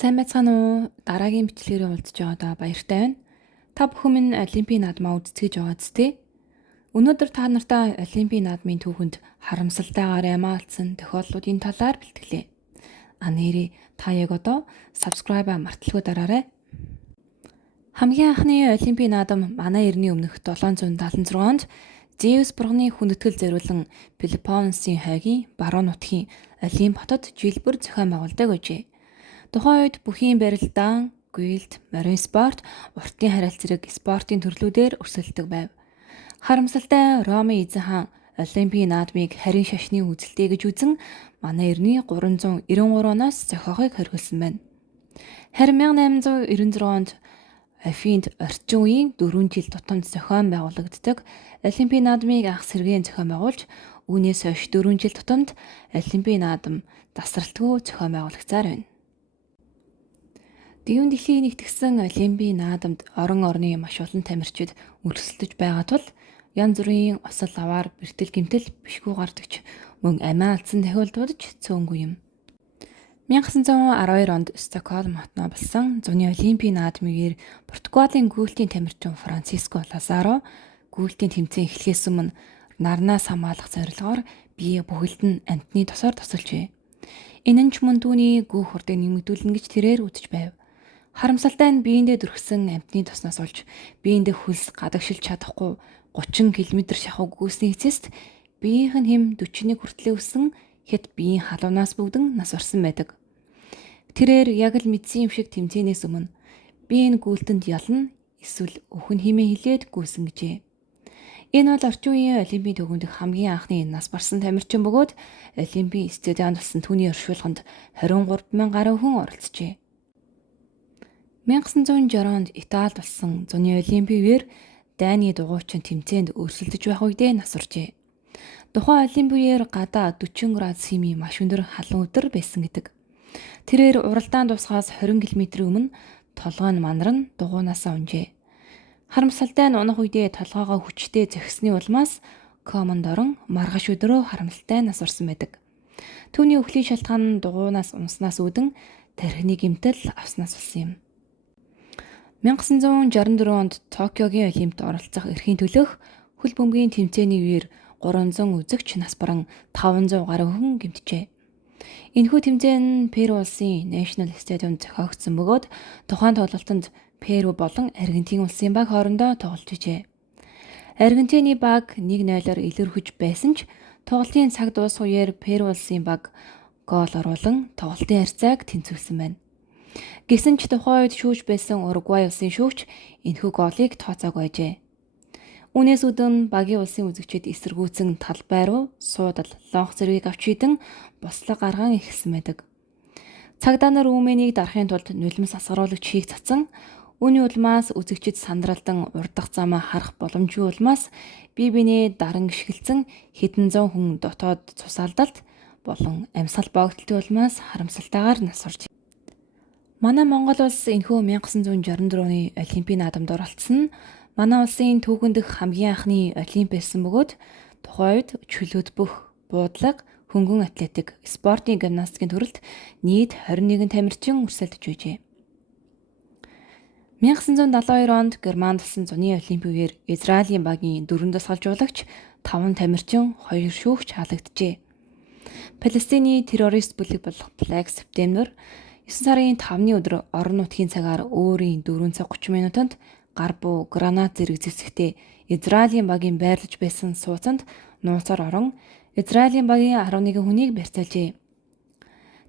Сайн байцгаана уу? Дараагийн бичлэгээр уулзж байгаадаа баяртай байна. Та бүхэн минь Олимпийн наадмаа үздэсгэж байгаа зү тэ? Өнөөдөр та нартай Олимпийн наадмын түүхэнд харамсалтайгаар ямаалцсан тохиолдлуудын талаар бэлтгэлээ. Нэрээ та яг одоо subscribe марталгүй дараарай. Хамгийн анхны Олимпийн наадам манай эртний өмнөх 776 онд Зевс бурхны хүндэтгэл зориулан Пелопоннесийн хойгийн баруун нутгийн Олимп хотод жилбэр зохион байгуулдаг гэжээ. Тухайн үед бүхийн барилдаан, гүйлт, морин спорт, уртын харьяалт зэрэг спортын төрлүүдээр өрсөлддөг байв. Харамсалтай Ромын эзэн хаан Олимпийн наадмыг харин шашны үзэлтэй гэж үзэн манай эртний 393 оноос зохиохыг хориглосон байна. Харин 1896 онд Афинд орчин үеийн 4 жил тутамд зохион байгуулагддаг Олимпийн наадмыг анх сэргээн зохион байгуулж, үүнээс хойш 4 жил тутамд Олимпийн наадам тасралтгүй зохион байгуулагцаар байна. Дивэн дэлхийг нэгтгэсэн Олимпийн наадамд орон орны маш олон тамирчид өрсөлдөж байгаа тул янз бүрийн осол аваар бэртэл гэмтэл бишгүй гардагч мөн амиа алдсан тохиолдлууд ч цөөнгүй юм. 1912 онд Стокгольм хотноо болсон зуны Олимпийн наадмыгээр Португалийн гүйлтийн тамирчин Франциско Лазаро гүйлтийн тэмцээн эхлэхээс өмнө нарнаас хамгаалах зорилгоор бие бүхэлд нь амтны тосоор тосолжээ. Энэ нь ч мөн түүний гүүх хурдыг нэмэгдүүлнэ гэж тэрээр үзэж байв. Харамсалтай нь биендээ дүрхсэн амтны тоснаас олж биендээ хөлс гадагшилж чадахгүй 30 км шахуу гүйсний эцэст биеийнх нь хэм 41 хүртлээ өссөн хэд биеийн халуунаас бүгдэн нас орсон байдаг. Тэрээр яг л мэдсэн юм шиг тэмцээнээс өмнө би энэ гүйлтэнд ялна эсвэл өхөн хэмээн хэлээд гүйсэн гэжээ. Энэ бол орчин үеийн Олимпийн төвөндөх хамгийн анхны нас барсан тамирчин бөгөөд Олимпийн стадионд болсон түүний оршуулганд 23,000 гаруй хүн оролцжээ. 1960 онд Италид болсон зуны Олимпийн үеэр Дайны дугуйчин тэмцээнд өрсөлдөж байх үедээ нас оржээ. Тухайн Олимпийн үеэр гадаа 40 градус хэмээн маш өндөр халуун өдөр байсан гэдэг. Тэрээр уралдаан дуусахаас 20 км өмнө толгой нь манарн дугуйнаасаа унжээ. Харамсалтай нь унах үедээ толгоогоо хүчтэй зохисны улмаас команд орон маргааш өдрөө харамсалтай нас орсон байдаг. Түүний өхлийн шалтгаан нь дугуйнаас унснаас үүдэн тархины гэмтэл авснаас болсон юм. 1964 онд Токиогийн Олимпиад оролцох эрхийн төлөөх хөл бөмбөгийн тэмцээний үеэр 300 үзэгч нас баран 500 гаруй хүн гэмтжээ. Энэхүү тэмцээн нь Перу улсын National Stadium зохиогдсон бөгөөд тухайн тоглолтод Перу болон Аргентин улсын баг хоорондоо тоглож ижээ. Аргентины баг 1-0-оор илэрхэж байсан ч тоглолтын цаг дуусах үеэр Перу улсын баг гол оруулан тоглолтын харьцааг тэнцвүүлсэн байна. Гэсэн ч тухайн үед шүүж байсан Уругвай улсын шүүгч энэхүү голыг тооцоогүй ажээ. Үүнээс үүдэн багийн улсын үзэгчид эсэргүүцэн талбай руу суудал лонх зэргийг авч идэн бослог гаргаан эхэлсэн байдаг. Цагдаа нар үүмэнийг дарахын тулд нулимс асгаруулагч хийх цацсан. Үүний улмаас үзэгчид сандралдан урдах замаа харах боломжгүй улмаас бие биенээ даран гიშгэлцэн хэдэн зуун хүн дотоод цус алдалт болон амьсгал богдолтын улмаас харамсалтайгаар нас орж. Манай Монгол улс энэхүү 1964 оны Олимпийн наадамд оролцсон нь манай улсын түүхэндх хамгийн анхны Олимп байсан бөгөөд тухайн үед чөлөөт бүх буудлага, хөнгөн атлетик, спортын гимнастикийн төрөлд нийт 21 тамирчин өрсөлдөж байжээ. 1972 онд Германд болсон зуны Олимпийн үеэр Израилийн багийн 4 дасгалжуулагч, 5 тамирчин, 2 шүүгч халагджээ. Палестины террорист бүлэг болох Black September 9 сарын 5-ны өдөр орон нутгийн цагаар өөрийн 4 цаг 30 минутанд гар буу гранат зэрэг зэвсэгтээ Израилийн багийн байрлаж байсан сууцанд нууцаар орон Израилийн багийн 11 хүнийг барьцаалжээ.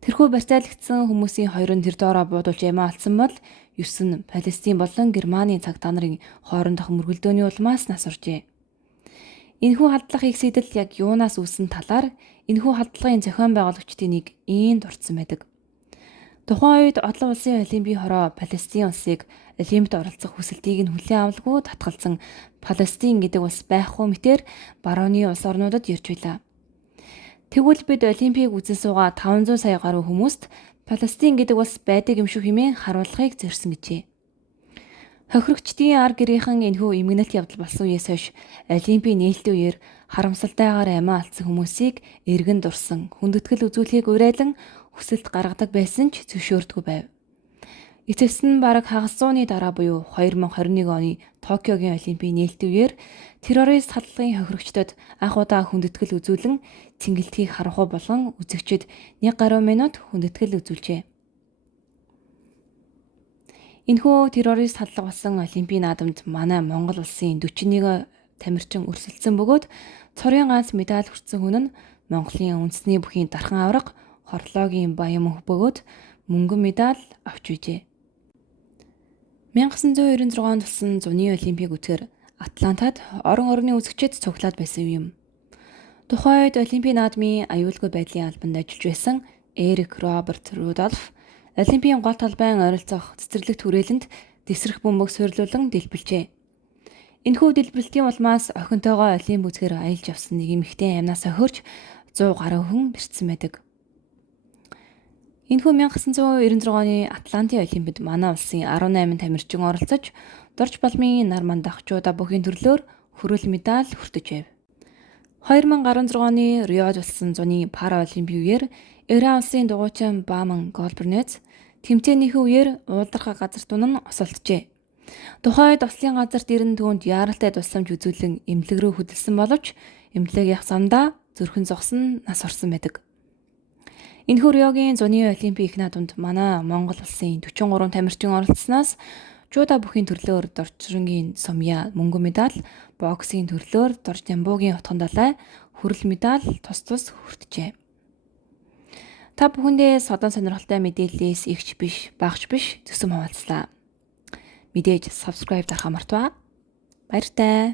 Тэрхүү барьцаалагдсан хүмүүсийн 2 нь тэр доороо буудуулж ямаа алдсан бол 9 нь Палестин болон Германы цагдаа нарын хоорондох мөргөлдөөний улмаас нас оржээ. Энэхүү халдлага хийх сэдэл яг юунаас үүссэн талаар энэхүү халдлагын зохион байгуулагчдын нэг ийм дурдсан байдаг. Тухайн үед олон улсын Олимпийн хороо Палестин улсыг Олимпиад оролцох хүсэлтийг нь хүлээн авалгүй татгалзсан Палестин гэдэг улс байхгүй мэтээр барууны улс орнуудад ирж байлаа. Тэгвэл бид Олимпийг үзэн суугаа 500 сая гаруй хүмүүст Палестин гэдэг улс байдаг юм шүү хэмээн харуулахыг зорьсон гэжээ. Хохирогчдын ар гэрийнхэн энэхүү эмгэнэлт явдал болсон үеэс хойш Олимпийн нээлтийн үеэр харамсалтайгаар амиа алдсан хүмүүсийг эргэн дурсан хүндэтгэл үзүүлэхийг уриалан хүсэлт гаргадаг байсан ч зөвшөөрдөггүй байв. Эцэгс нь бараг хагас зууны дараа буюу 2021 оны Токиогийн Олимпийн нээлтийн үеэр террорист халдлагын хохирогчдод анх удаа хүндэтгэл үзүүлэн цэнгэлтгийг харанхуй болгон үзэгчид 1 гаруй минут хүндэтгэл үзүүлжээ. Энэхүү террорист халдлага болсон Олимпийн наадамд манай Монгол улсын 41 тамирчин өрсөлдсөн бөгөөд цорын ганц медаль хүртсэн хүн нь Монголын үндэсний бүхийн дархан аварга Хорлоогийн Баян мөнх бөгөөд мөнгөн медаль авч үйжээ. 1996 онд болсон зуны Олимпийг үзэхээр Атлантад орон үзэгчид цуглаад байсан юм. Тухайд Олимпийн наадмын аюулгүй байдлын албанд ажиллаж байсан Эрик Роберт Рудольф Олимпийн гол талбайн ойролцоох цэцэрлэгт хүрээлэнд тесрэх бөмбөг суйрлуулан дэлбэлжээ. Энэхүү дэлбэрэлтийн улмаас охинтойгоо Олимп үзэхээр аялж явсан нэг эмэгтэй амнаас хөрж 100 гаруй хүн бэртсэн байдаг. Энэхүү 1996 оны Атлантын Олимпиад манай улсын 18 тамирчин оролцож, дорж балмын нар мандах жуудаа бүхийн төрлөөр хүрээлэн медаль хүртэж байв. 2016 оны Риод болсон зуны Пара Олимпийн үеэр Иран улсын дугуйчин Баман Голбернец тэмцээнийхээ үеэр уулархаа газар дун нь осолджээ. Тухайд ослын газарт ирэн түүнд яаралтай тусламж үзүүлэн эмнэлэг рүү хөдөлсөн боловч эмнэлэг явах замдаа зүрхэн зогсон нас орсон байдаг. Энэхүү Риогийн зуны Олимпийн их наадамд манай Монгол улсын 43 тамирчин оролцсноос жуудаа бүхийн төрлөөр доржрынгийн сумья мөнгөн медаль, боксийн төрлөөр дорж Ямбуугийн утхан далай хүрэл медаль тус хүртжээ. Та бүхэндээ содон сонирхолтой мэдээллээс ихч биш, багч биш зөвсөм хуваалцлаа. Мэдээж subscribe дарахаа мартваа. Баяртай.